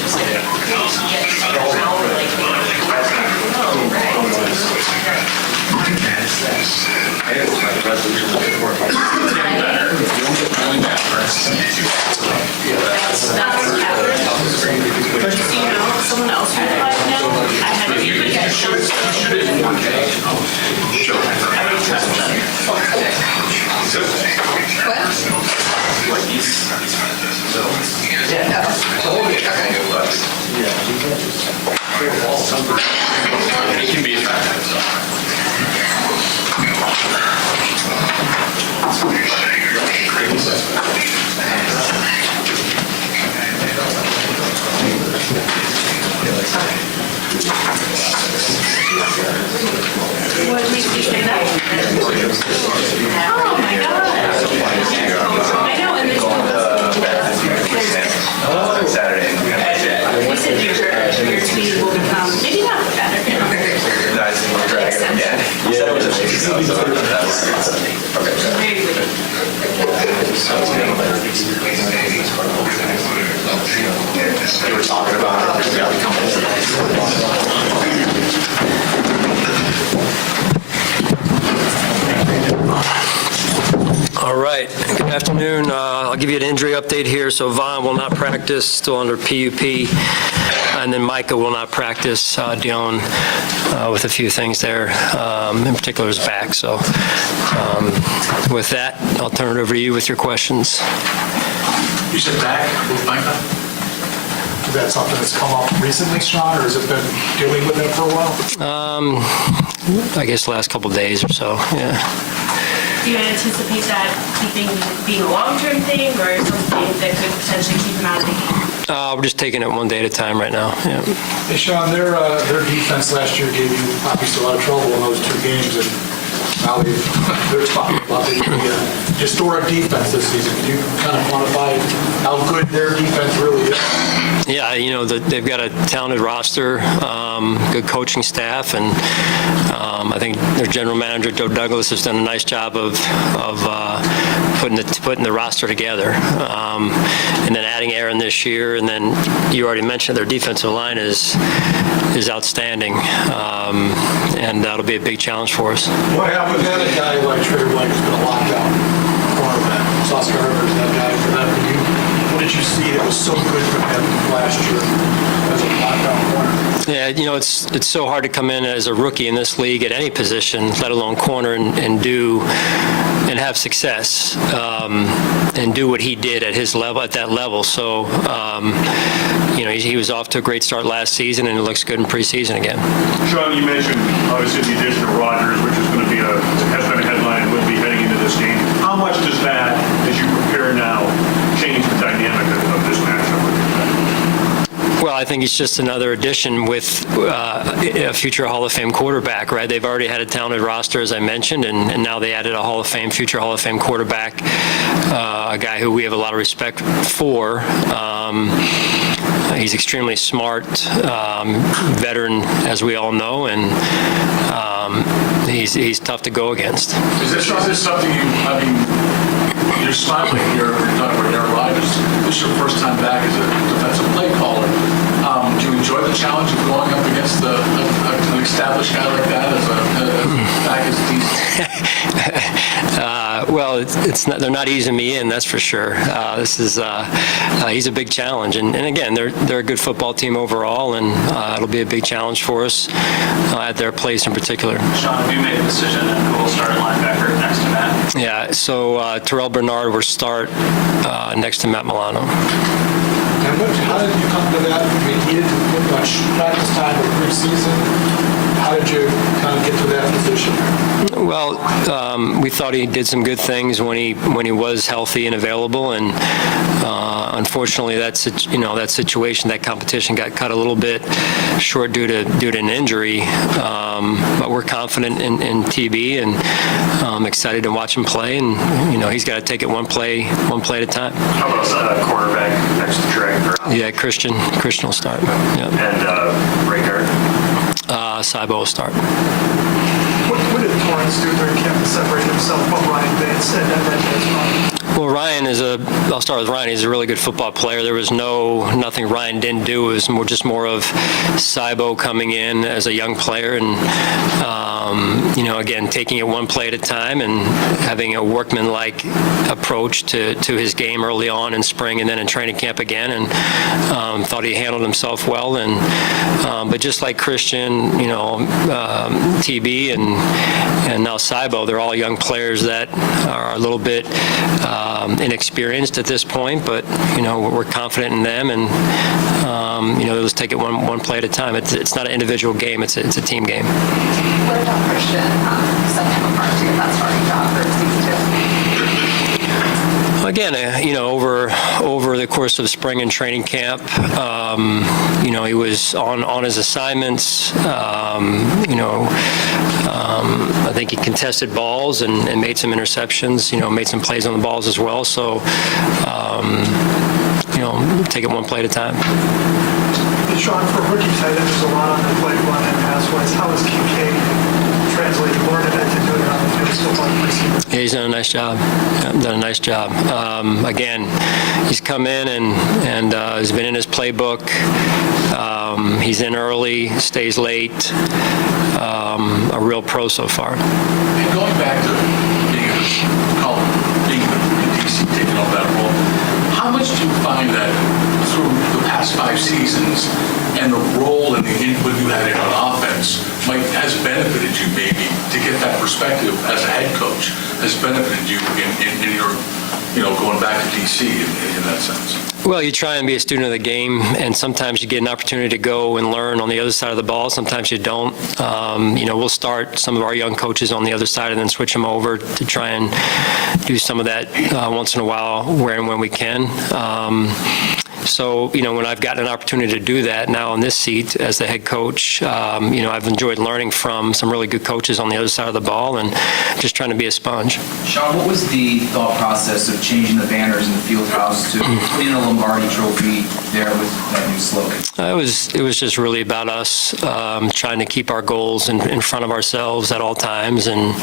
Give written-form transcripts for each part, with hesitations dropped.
just like get around like someone else who applied now. I had to It can be effective. What makes you say that? Oh my God. I know, and there's Saturday. you said your tweet will become, maybe not better. Very good. We were talking about All right, good afternoon. I'll give you an injury update here. So Vaughn will not practice, still under PUP, and then Micah will not practice, dealing with a few things there, in particular his back. So with that, I'll turn it over to you with your questions. You said back with Micah? Is that something that's come up recently, Sean, or has it been dealing with it for a while? I guess the last couple of days or so, yeah. Do you anticipate that being a long-term thing or something that could potentially keep him out of the game? We're just taking it one day at a time right now, yeah. Hey, Sean, their defense last year gave you obviously a lot of trouble in those two games, and now they're talking about the historic defense this season. Can you kind of quantify how good their defense really is? Yeah, you know, they've got a talented roster, good coaching staff, and I think their general manager, Joe Douglas, has done a nice job of putting the roster together. And then adding Aaron this year, and then you already mentioned their defensive line is outstanding, and that'll be a big challenge for us. What happened to that guy like Trey White who's been a lockdown cornerback? Sauce Gardner's that guy for that. What did you see that was so good from him last year as a lockdown corner? Yeah, you know, it's so hard to come in as a rookie in this league at any position, let alone corner, and have success, and do what he did at his level, at that level. So, you know, he was off to a great start last season, and it looks good in preseason again. Sean, you mentioned obviously the addition of Rodgers, which is going to be has been a headline and would be heading into this game. How much does that, as you prepare now, change the dynamic of this matchup? Well, I think it's just another addition with a future Hall of Fame quarterback, right? They've already had a talented roster, as I mentioned, and now they added a future Hall of Fame quarterback, a guy who we have a lot of respect for. He's extremely smart, veteran, as we all know, and he's tough to go against. Is this something you're smiling here, you're talking about Aaron Rodgers. This is your first time back as a defensive play caller. Do you enjoy the challenge of going up against an established guy like that as back as decent? Well, it's not, they're not easing me in, that's for sure. He's a big challenge, and again, they're a good football team overall, and it'll be a big challenge for us at their place in particular. Sean, have you made a decision on who will start at linebacker next to Matt? Yeah, so Terrell Bernard will start next to Matt Milano. And how did you come to that? I mean, he didn't get much practice time in preseason. How did you kind of get to that position? Well, we thought he did some good things when he was healthy and available, and unfortunately, that situation, that competition got cut a little bit short due to an injury. But we're confident in TB, and I'm excited to watch him play. And he's got to take it one play at a time. How about quarterback next to Trey? Yeah, Christian will start. Yeah. And right guard? Saibo will start. What did Torrance do during camp to separate himself from Ryan Bates and then Well, I'll start with Ryan. He's a really good football player. There was nothing Ryan didn't do. It was more of Cybo coming in as a young player and, again, taking it one play at a time and having a workman-like approach to his game early on in spring and then in training camp again. And thought he handled himself well. But just like Christian, TB and now Cybo, they're all young players that are a little bit inexperienced at this point, but we're confident in them, and they'll just take it one play at a time. It's not an individual game; it's a team game. What about Christian setting him apart to get that starting job for season 2? Again, over the course of spring and training camp, he was on his assignments. I think he contested balls and made some interceptions. Made some plays on the balls as well. So, take it one play at a time. Sean, for rookie tight end, there's a lot on the plate, run and pass-wise. How is Kincaid translating learning that to doing it on the field so far preseason? Yeah, he's done a nice job. Again, he's come in and has been in his playbook. He's in early, stays late. A real pro so far. And going back to being in DC, taking over that role, how much do you find that through the past 5 seasons and the role and the input you had in on offense has benefited you maybe to get that perspective as a head coach, has benefited you in your, going back to DC in that sense? Well, you try and be a student of the game, and sometimes you get an opportunity to go and learn on the other side of the ball. Sometimes you don't. We'll start some of our young coaches on the other side and then switch them over to try and do some of that once in a while where and when we can. So, when I've gotten an opportunity to do that now in this seat as the head coach, I've enjoyed learning from some really good coaches on the other side of the ball and just trying to be a sponge. Sean, what was the thought process of changing the banners in the field house to putting in a Lombardi trophy there with that new slogan? It was just really about us trying to keep our goals in front of ourselves at all times and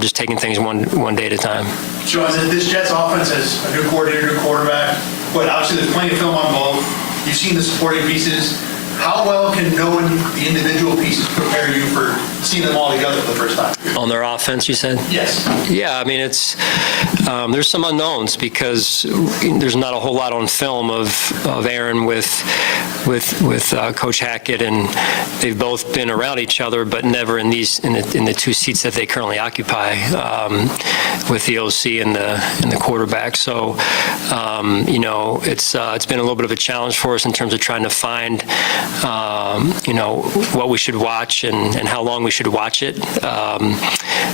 just taking things one day at a time. Sean, this Jets offense has a good coordinator, good quarterback, but obviously there's plenty of film on both. You've seen the supporting pieces. How well can knowing the individual pieces prepare you for seeing them all together for the first time? On their offense, you said? Yes. Yeah, it's there's some unknowns because there's not a whole lot on film of Aaron with Coach Hackett, and they've both been around each other, but never in the 2 seats that they currently occupy with the OC and the quarterback. So it's been a little bit of a challenge for us in terms of trying to find what we should watch and how long we should watch it.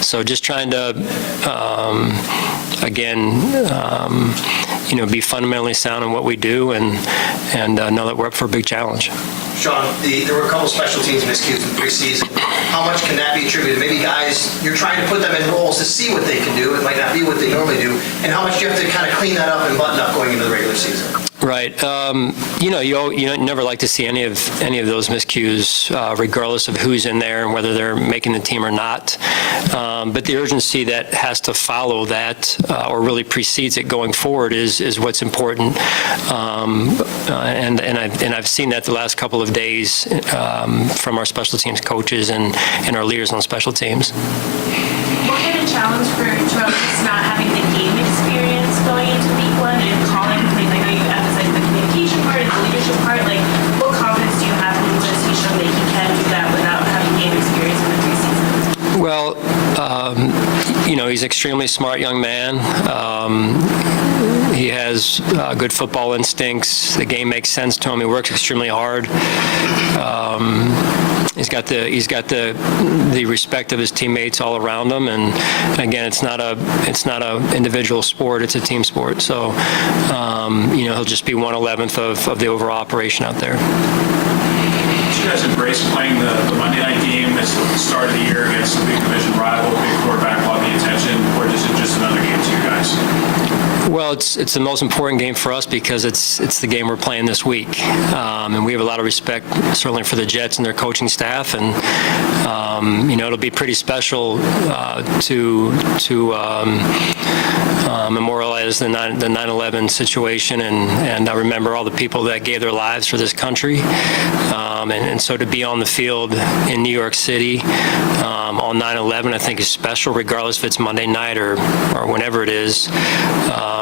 So just trying to, be fundamentally sound in what we do and know that we're up for a big challenge. Sean, there were a couple special teams miscues in preseason. How much can that be attributed? Maybe guys, you're trying to put them in roles to see what they can do. It might not be what they normally do. And how much do you have to kind of clean that up and button up going into the regular season? Right. You never like to see any of those miscues, regardless of who's in there and whether they're making the team or not. But the urgency that has to follow that, or really precedes it going forward, is what's important. And I've seen that the last couple of days from our special teams coaches and our leaders on special teams. What kind of challenge for just not having the game experience going into week 1 and calling plays? I know you emphasize the communication part and the leadership part. What confidence do you have in just he's shown that he can do that without having game experience in the preseason? Well, he's an extremely smart young man. He has good football instincts. The game makes sense to him. He works extremely hard. He's got the respect of his teammates all around him, and again, it's not a individual sport; it's a team sport. So, he'll just be 1/11th of the overall operation out there. Did you guys embrace playing the Monday night game at the start of the year against a big division rival, big quarterback, a lot of the attention, or is it just another game to you guys? Giants? Well, it's the most important game for us because it's the game we're playing this week, and we have a lot of respect certainly for the Jets and their coaching staff, and it'll be pretty special to memorialize the 9/11 situation, and I remember all the people that gave their lives for this country, and so to be on the field in New York City on 9/11, I think is special, regardless if it's Monday night or whenever it is.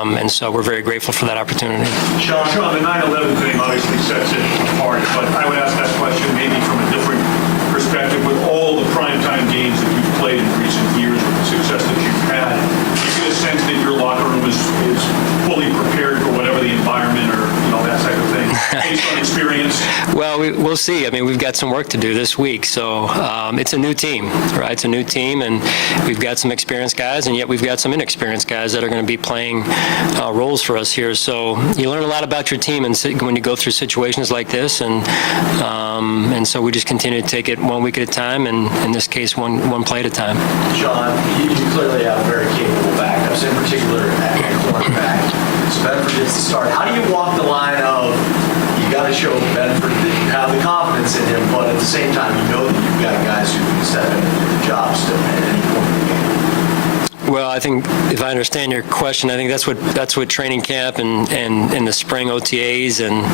And so we're very grateful for that opportunity. Sean, the 9/11 thing obviously sets it apart, but I would ask that question maybe from a different perspective. With all the primetime games that you've played in recent years, with the success that you've had, do you get a sense that your locker room is fully prepared for whatever the environment or that type of thing, based on experience? Well, we'll see. I mean, we've got some work to do this week. So it's a new team, right? It's a new team, and we've got some experienced guys, and yet we've got some inexperienced guys that are going to be playing roles for us here. So you learn a lot about your team when you go through situations like this, and so we just continue to take it 1 week at a time, and in this case, one play at a time. John, you clearly have very capable backups, in particular at cornerback. So Bedford gets the start. How do you walk the line of, you got to show Bedford that you have the confidence in him, but at the same time, you know that you've got guys who can step in and do the job still at any point in the game? Well, I think if I understand your question, I think that's what training camp and the spring OTAs and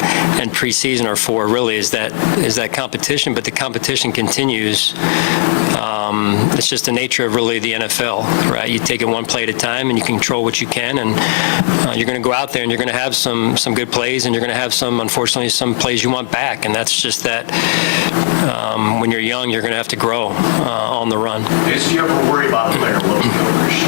preseason are for. Really, is that competition, but the competition continues. It's just the nature of really the NFL, right? You take it one play at a time, and you control what you can, and you're going to go out there and you're going to have some good plays, and you're going to have unfortunately, some plays you want back, and that's just that. When you're young, you're going to have to grow on the run. Do you ever worry about a player low fielders?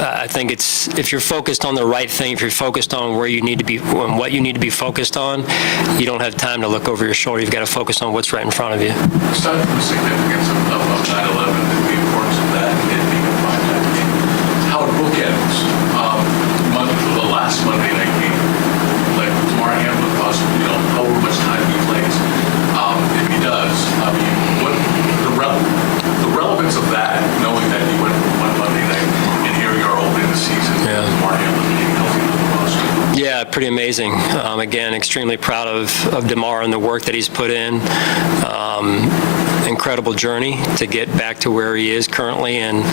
I think if you're focused on the right thing, if you're focused on where you need to be, on what you need to be focused on, you don't have time to look over your shoulder. You've got to focus on what's right in front of you. Aside from the significance of 9/11 and the importance of that in being a primetime game, how it bookends the last Monday night game, like Damar Hamlin possibly, however much time he plays, if he does, I mean, what the relevance of that, knowing that he went from one Monday night and here we are opening the season, Yeah. Damar Hamlin being healthy for the roster. Yeah, pretty amazing. Again, extremely proud of Damar and the work that he's put in. Incredible journey to get back to where he is currently, and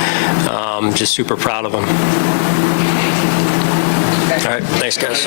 just super proud of him. All right, thanks, guys.